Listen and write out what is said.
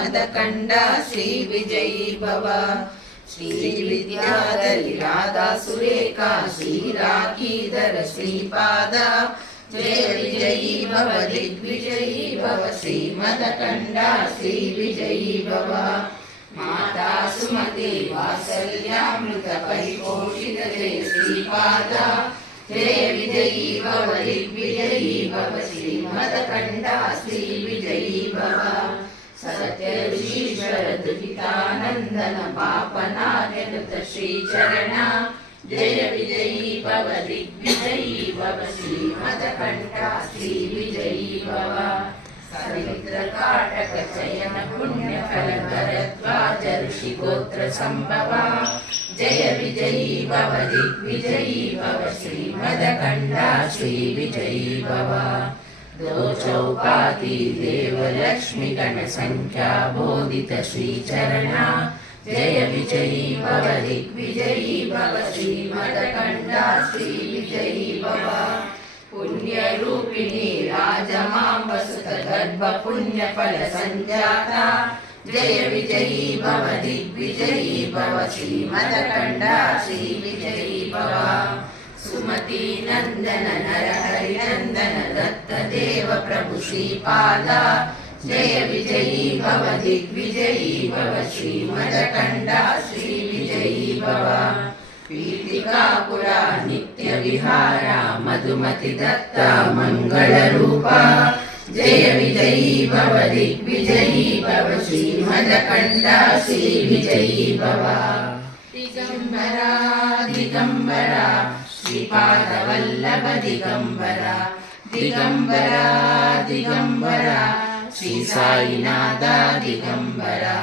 श्रीमदकण्ड श्रीविजयी भव। श्रीविद्याधरी राधा सुरेखा श्रीराखीधर श्रीपाद जय विजयी भव दिग्विजयी भव श्रीमदकण्ड श्रीविजयी भव। माता सुमति वात्सल्यामृत परिपोषित जय श्रीपाद जय विजयी भव दिग्विजयी भव श्रीमदकण्ड श्रीविजयी भव। सत्य ऋषीश्वर दुहितानन्दन पापनाशनुत श्रीचरण जय विजयी भव दिग्विजयी भव श्रीमदकण्ड श्रीविजयी भव। सवित्रकाटक चयन पुण्यफलभरद्वाज ऋषिगोत्र सम्भव जय विजयी भव दिग्विजयी भव श्रीमदकण्ड श्रीविजयी भव। दो चौपाती देवलक्ष्मी गण संख्या बोधित श्रीचरण जय विजयी भव दिग्विजयी भव श्रीमदकण्ड श्रीविजयी भव। पुण्यरूपिणी राजमां वसुत गर्भ पुण्यफल संजाता जय विजयी भव दिग्विजयी भव श्रीमदकण्ड श्रीविजयी भव। सुमति नंदन नरहरि नंदन दत्त देव प्रभु श्रीपाद जय विजयी भव दिग्विजयी भव श्रीमदकण्ड श्रीविजयी भव। पीठिकापुरा नित्य विहारा मधुमति दत्ता मंगल रूपा जय विजयी भव दिग्विजयी भव श्रीमदकण्ड श्रीविजयी भव। दिगंबरा दिगंबरा श्रीपाद वल्लभ दिगंबरा दिगंबरा दिगंबरा श्री साईनाथ दिगंबरा।